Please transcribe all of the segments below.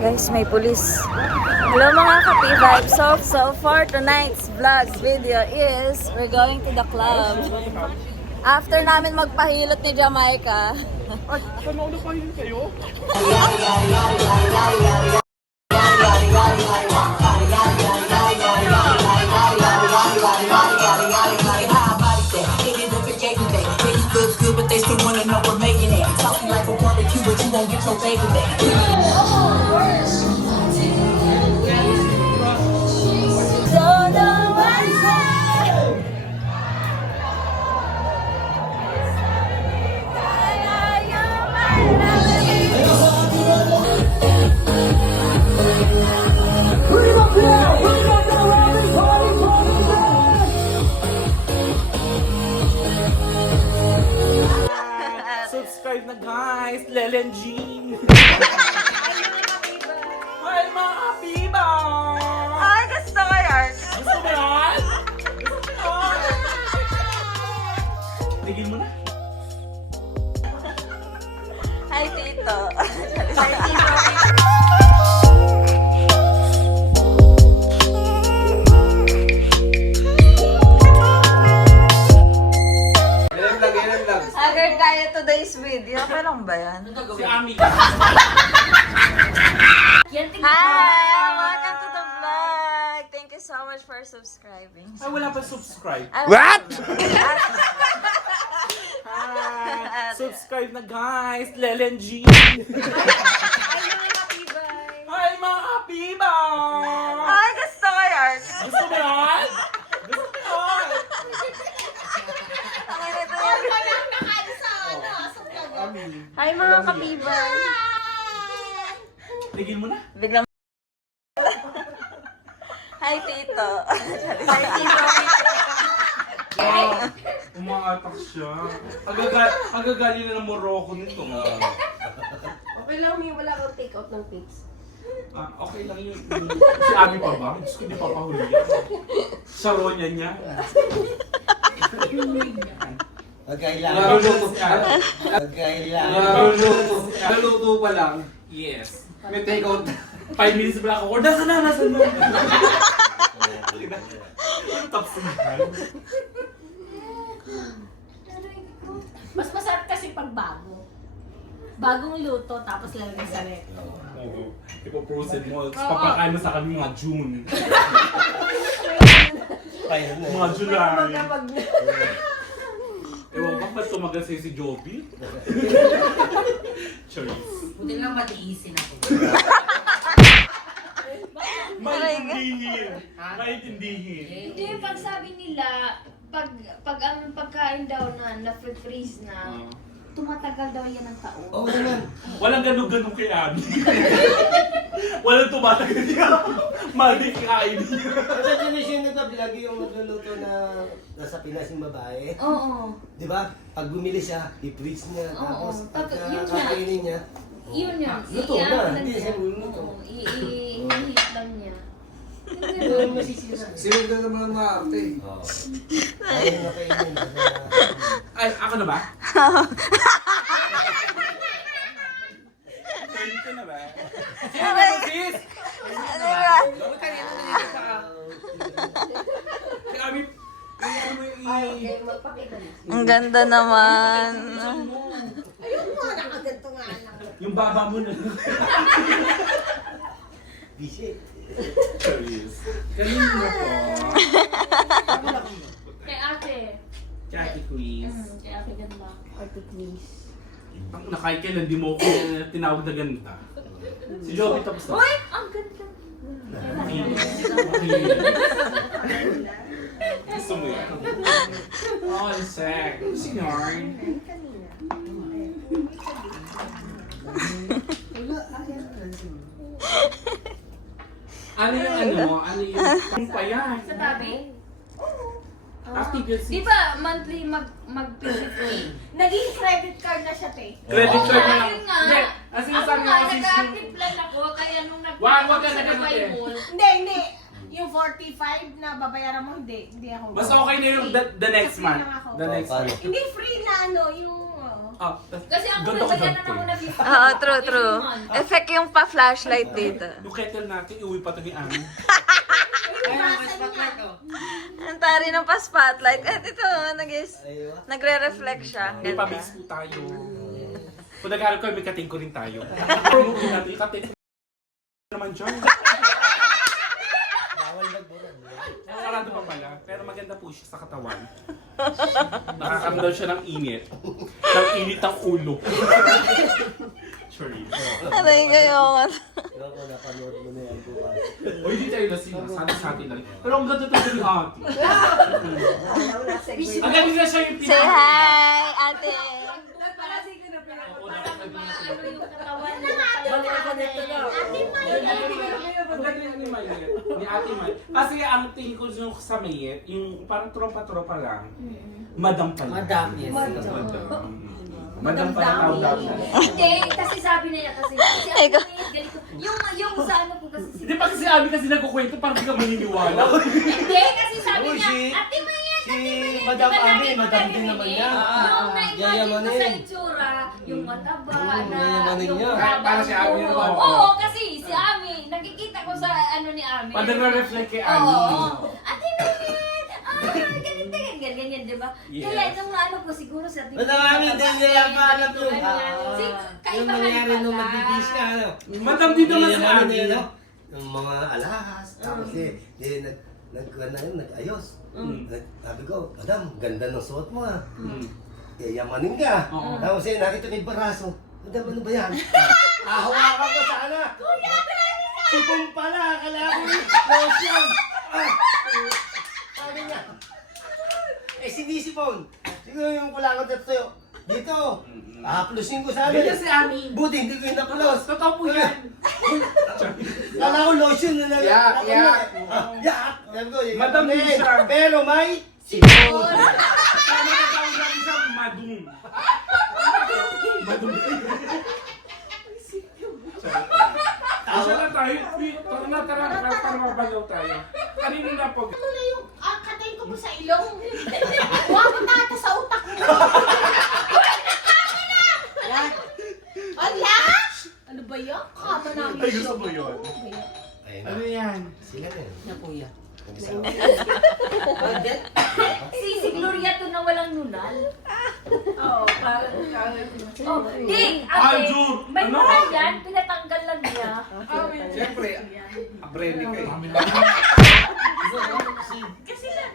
Guys, may pulis. Hello mga kapi vibes. So for tonight's vlog video is we're going to the club. After namin magpahilot ni Jamaica. Ay, saan ako napahilin kayo? But they still wanna know we're making it. Talking like a barbecue, but you won't get your baby back. Subscribe na guys! Lelen Jean! Hi mga kapiba! Ay, gusto ko yan. Gusto mo yan? Gusto mo yan? Tigil mo na. Hi, Tito. Agad kaya today's video. Okay lang ba yan? Si Ami. Hi! Welcome to the vlog! Thank you so much for subscribing. Ay, wala pa subscribe. What? Hi! Subscribe na guys! Lelen Jean! Hi mga kapiba! Ay, gusto ko yan. Gusto mo yan? Gusto mo yan? Okay na ito yan. Hi mga kapibay. Tigil mo na. Biglang Hi, Tito. Hi, Tito. Wow! Umaatak siya. Agagali na ng Morocco nito. Okay lang, may wala akong take out ng pics. Ah, okay lang yun. Si Ami pa ba? Diyos ko, hindi pa pahuli yan. Saronya niya. Naluluto siya. Naluluto pa lang. Yes. May take out. 5 minutes pa lang ako. Nasaan na? Nasaan na? Ano tapos na? Mas masarap kasi pag bago. Bagong luto, tapos lalagay sa rep. Oo. Ipo-proceed mo. Papakain mo sa kami mga June. Mga July. Ewan ba ba't tumagal sa'yo si Joby? Choice. Buti lang matiisin ako. Maintindihin. Maintindihin. Hindi, pag sabi nila, pag ang pagkain daw na-freeze na, tumatagal daw yan ng taon. Oo naman. Walang ganun-ganun kay Ami. Walang tumatagal niya. Maling kain niya. Sa generation na ito, lagi yung magluluto na nasa Pinas yung babae. Oo. Di ba? Pag bumili siya, i-freeze niya. Oo. Tapos pag Yun nga. kakainin niya, Yun yun. luto na. I-ano lang Hindi niya. siya luluto. Oo, i-heat lang niya. Yung masisira. Sino ka naman mga arte? Oo. Ayaw na kainin. Ay, ako na ba? Pwede ka na ba? Sino ba sis? Ano ba? Bakit kanina nandito sa si Ami, kaya mo Okay, magpakita niyo. Ang ganda naman. Ayun mo, nakaganto nga anak. yung baba mo na. Busy. Serious. Kanina na po. Kay ate. Chatty quiz. Kay ate ganda. Arte quiz. Ang nakaikilan, di mo ko tinawag na ganita. Si Joby tapos na. Uy! Ang ganda. Gusto mo yan? Oh, sec. Si Yarn. Ano yung ano mo? Ano yung pampaya? Sa tabi? Active yun Di ba monthly mag-50? Naging credit card na siya, te. Credit Oo card nga, na lang. yun nga. Hindi. Ang Ako sinasabi nga, ko kasi nag-active plan ako, kaya nung Wag ka na ganun, te. Hindi. Yung 45 na babayaran mo, hindi ako. Mas okay na yung the next Free month. lang ako. The next month. Hindi free na ano, yung Kasi ako Ganda ko nagbayanan dante. ako na 50. Oo, true, true. Every month. Effect yung pa-flashlight dito. Yung kettle natin, iuwi pa ito ni Ami. Ang tari ng pa-spotlight. At ito, nagre-reflect siya. Ang May ganda. pabix po tayo. Kung nagharap ko, may kating ko rin tayo. Promote natin, yung kating naman dyan. Bawal magburan. Sarado pa pala, pero maganda po siya sa katawan. Nakakaramdam siya ng init. Ng init ang ulo. Sorry. Aray kayo. Ewan ko, napanood mo na yan bukas. O hindi tayo lasing, sana sa atin na rin. Pero ang ganda talaga ni ate. Ang ganda na siya yung Say hi, ate. Ano yung katawan mo? Ang ganda ni Mayet, ni Ate May. Kasi ang tingin ko yung sa Mayet, yung parang tropa-tropa lang, madam pala. Madam, yes. Madam pala tawag daw siya. Hindi, kasi sabi na niya kasi ako may ganito. Yung sa ano po kasi Hindi pa kasi Ami kasi nagkukwento, parang di ka maniniwala. Hindi, kasi sabi Uy, niya, si- Ate Mayet, si Ate Mayet. Madam Diba Ami, lagi ko madam din naririnig? naman niya. Yung na-imagine ko Yayamanin. sa itsura, yung mataba na, yayamanin yung niya. Para si Ami Oo, naman. oo, kasi si Ami, nakikita ko sa ano ni Ami. Pag nagre-reflect kay Ami. Oo. Ate Mayet, ganito, ganyan, di ba? Yes. Kaya nung ano ko, siguro sa Madam Ami, hindi niya pa alam yung Yung yung nangyari nung magbibis ka, ano? Madam din naman si Yayaman Ami. niya, no? Yung mga alahas, tapos nag-ayos. Sabi ko, Madam, ganda ng suot mo ah. Yayamanin ka. Oo. Tapos nakita ni Baraso, Madam, ano ba yan? Hawakan ko sana. Sipong pala, akala ko lotion. Sabi niya. Sinisipon. Siguro yung kulangan dito. Dito. Haplusin ko sana. Ganyan si Ami. Buti hindi ko yung naplos. Totoo po yan. Kala ko lotion na Yak, yak. Yak. Sabi ko, yung Madam din siya. Pero may sipon. Kaya matatawag natin siya Madum. Madum. Isa na tayo. Tara na, para mabalaw tayo. Kanino na po? Ano na yung katayin ko mo sa ilong? Huwag mo tata sa utak mo. Ala! Ano ba yan? Kama namin Ay, gusto mo yun? Ayun Ano na. yan? Sila na yun. Nakuya. Si Gloria to na walang nunal. Oo, parang Oh, Ding! Aljur! May Ano? nunal yan, pinatanggal lang niya. Siyempre, abrene ka eh. Kasi lang,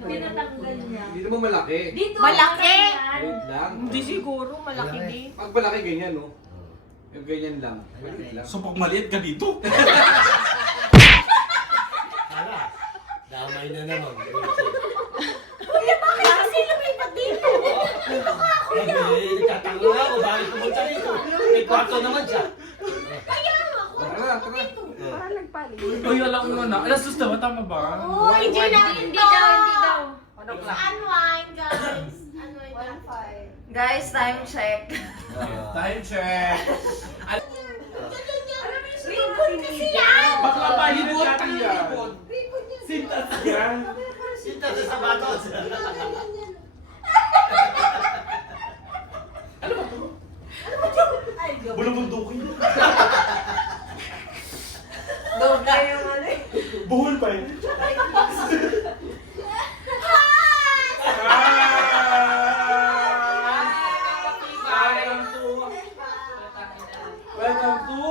pinatanggal niya. Hindi naman malaki. Dito, Malaki! yan. Wait lang. Hindi siguro, malaki din. Pag malaki ganyan, no? Yung ganyan lang. Wait lang. So pag maliit ka dito. Hala. Damay na naman. Kuya, bakit kasi lumipat dito? Nagtatango nga ako. Bakit pumunta rito? May kwarto naman siya. Kaya nga ako. Tara, tara. Uy, wala ko na. Alas dos na, tama ba? Oh, hindi na. Hindi daw. Unwind, guys. Unwind. Guys, time check. Time check. Ribbon kasi yan! Bakla pa, hindi natin yan. Sintas yan. Sinta sa sapatos. Bulabundukin. Doon kayo mali. Buhol pa yun. Welcome to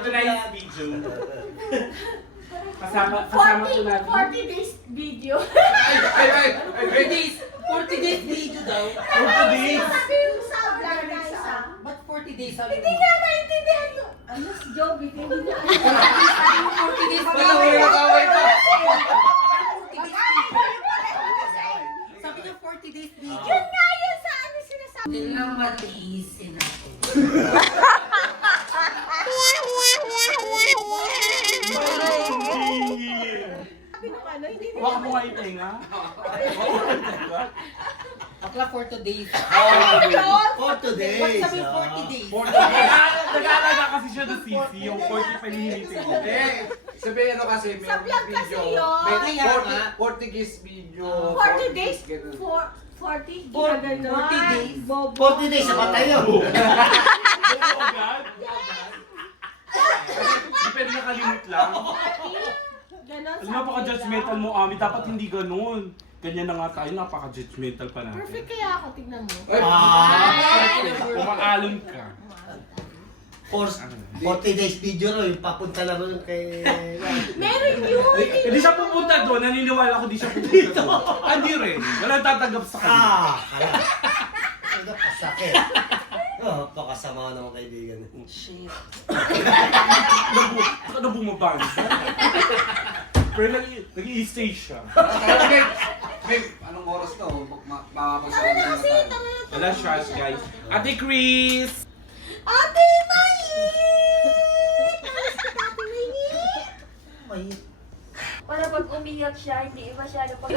tonight's video. Kasama po natin. 40 days video. Ay, days! 40 days video daw. 40 days. Sabi yung sa vlog na isa. Ba't 40 days sabi Hindi nga naintindihan ko. Ano si Joby? Hindi niya. 40 days pa lang, may nag-away pa. Sabi niya 40 days video. Yun nga yun sa ano sinasabi. Huwag mo nga itenga. Bakla for today's. For today. Sabi 40 days. Nag-aalaga kasi siya ng sisi, yung 45 minutes. Hindi. Sabi ano kasi, may Sa vlog kasi video. yun. May Kaya nga. 40 days video. 40 days? ganun. 40? 40 days. 40 days, sa patay yun. Depende nakalimit lang. Ganon. Alam, napaka-judgmental mo, Ami. Dapat hindi ganun. Ganyan na nga tayo, napaka-judgmental pa natin. Perfect kaya ako, tignan mo. Umaalon ka. 40 days video no, yung papunta na rin kay... Meron yun! Hindi siya pupunta doon. Naniniwala ko di siya pupunta doon. Hindi rin. Walang tatanggap sa kanya. Kala. Ano kasakit. Pakasama ng mga kaibigan. Shit. Ano bumabang? Pero nag-i-stay siya. Babe, anong oras na? Makakapagsabi na tayo. Wala siya, guys. Ate Chris! Ate Mayi! Ay, Para pag umiyak siya, hindi masyado pag...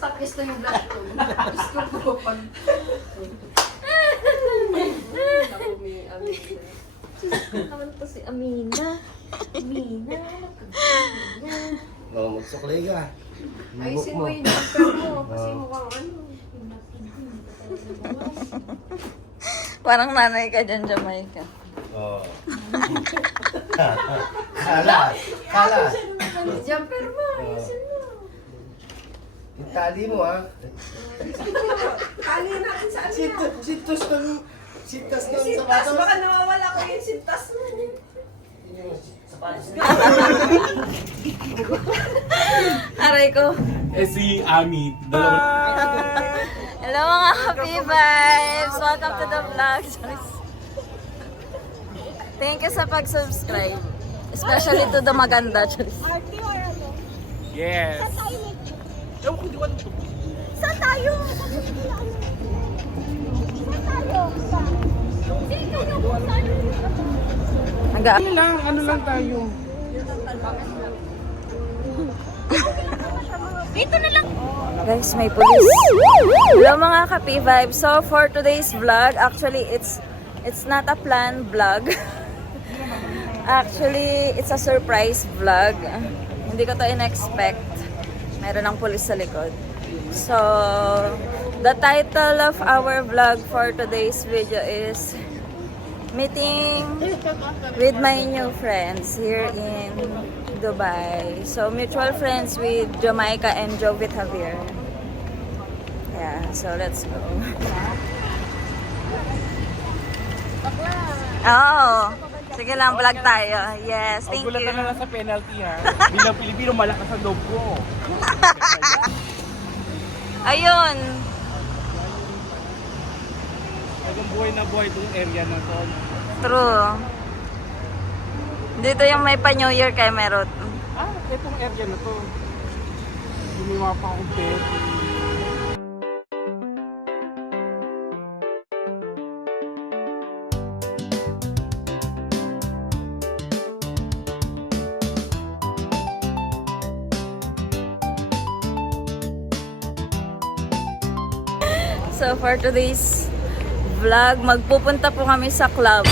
Tapos na yung blush ko. Gusto ko pag... Naman to si Amina. Amina. magsuklay ka. Ayusin mo yung jumper mo kasi mukhang ano. Parang nanay ka dyan, Jamaica. Oo. Kalas. Jumper mo, ayusin mo. Yung tali mo ha. Tali natin sa Sintas ng sapatos. Baka nawawala ko yung sintas mo. Aray ko. Si Ami. Hello mga happy vibes! Welcome to the vlog. Thank you sa pag-subscribe. Especially to the maganda. Yes. Ewan ko, di ko alam ito. Saan tayo? Ano lang tayo. Guys, may police. Hello mga kapi vibes. So for today's vlog, actually it's not a planned vlog. Actually, it's a surprise vlog. Hindi ko to in-expect. Meron ng police sa likod. So, the title of our vlog for today's video is meeting with my new friends here in Dubai. So, mutual friends with Jamaica and Jovit Javier. Yeah, so let's go. Oh, sige lang, vlog tayo. Yes, thank you. Gulatan na lang sa penalty ha. Bilang Pilipino, malakas ang loob ko. Ayun. Talagang buhay na buhay itong area na to. True. Dito yung may pa-New Year kay Merot. Itong area na to. Yung may mga pa-compare. So for today's vlog, magpupunta po kami sa club.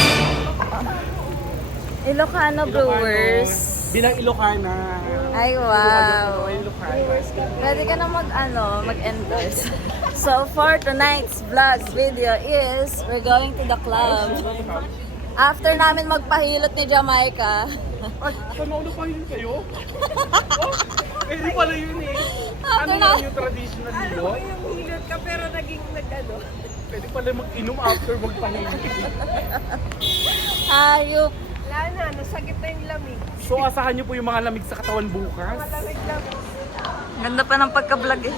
Ilocano Brewers. Bilang Ilocana. Ay, wow. Ilocana. Pwede ka na mag-endorse. So for tonight's vlog video is, we're going to the club. After namin magpahilot ni Jamaica. Ay, saan ulo pa yun kayo? Eh, di pala yun eh. Ano na- lang yung traditional nilo? Yung hilot ka pero naging nag-ano. Pwede pala mag-inom after magpahingi. Hayop. Wala na, nasa gitna yung lamig. So, asahan niyo po yung mga lamig sa katawan bukas? Lamig-lamig. Ganda pa ng pagka-vlog eh.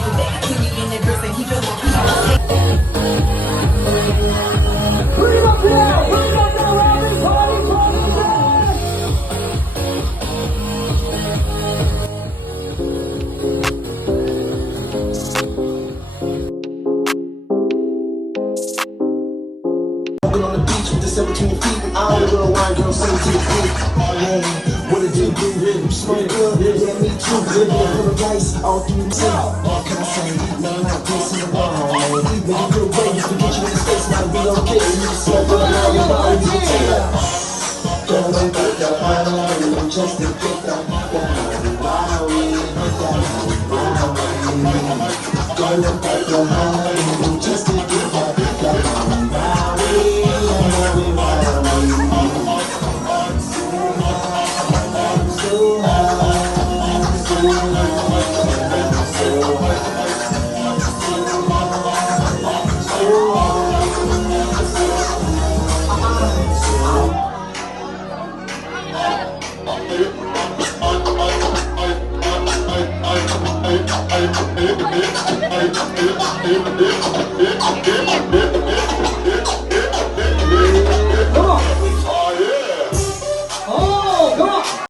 baby back. Keep me in that dress and keep it on. Walking on the beach with the 17 feet. I only will wine, girl, 17 feet. Yeah, what it do, do, smoke good, yeah, me too. Living in paradise, all through the city. What can I say? Nothing like this in the world. Make you feel great, you can get you in the States, now be okay. You can smoke it around your body, you can take it. Don't wait for the high, just to get that wow, don't look at the high, just to get that I